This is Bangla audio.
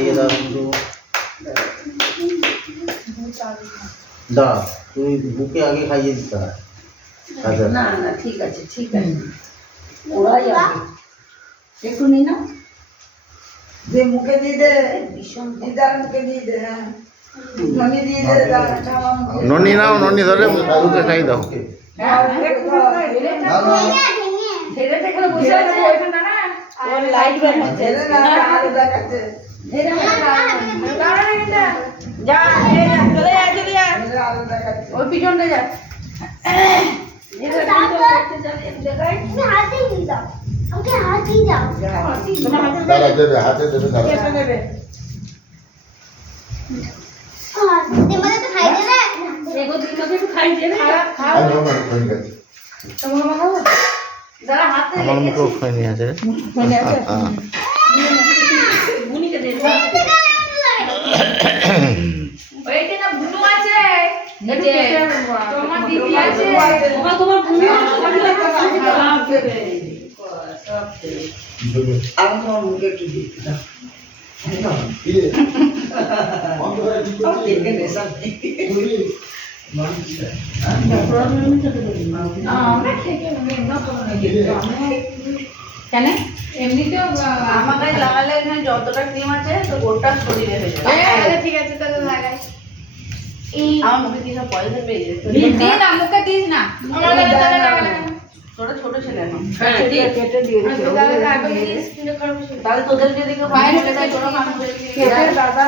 খাইয়ে দাও একটু। দাও তুমি বুকে আগে খাইয়ে দিতে হয়। আচ্ছা না না ঠিক আছে ঠিক আছে, ওরাই আগে একটু নি না যে মুখে দিয়ে দে, ভীষণ দিদার মুখে দিয়ে দে, হ্যাঁ ননি দিয়ে দে, খাওয়া মুখে। ননি নাও, ননি ধরে বুকে খাই দাও। হ্যাঁ একটু ধীরে দেখলে বুঝে আছে ওইখানটা না ওর লাইট বের হচ্ছে ছেলে না আরো দেখাচ্ছে। ধীরে যা এই যা, চলে যা চলে যা, ছেলে আরো দেখাচ্ছে। ওই পিছনটা যা দাঁড়া দেবে, হাতে দেবে, দাঁড়া। কেটে নেবে। এগো দিনকে একটু খাই দেবে আমি আমার ফোন কাছে। তোমার মা খাবো যারা হাতে আমার মুখেও খাইনি আছে রে। বুনিকে দে ওইটা না বুনু আছে এই যে তোমার দিদি আছে ওমা তোমার বুনু সব দেবে সব দেবে আমি তোমার মুখে একটু দিয়ে দাও। কি রে? বন্ধ করে দিতে সব দেখে নে, সব দেখে। আমরা থেকে না কোনো কেন এমনিতেও আমার গায়ে লাগালে এখানে যতটা ক্রিম আছে তো গোটা শরীরে হয়ে যাবে। ঠিক আছে তাহলে লাগাই। আমার মুখে কি সব পয়সা পেয়ে যেত। দিয়ে না মুখে দিস না। তোরা ছোট ছেলে এখন। কেটে দিয়ে তাহলে তোদের যদি কেউ বাইরে তোরা মানুষ কেটে দাদা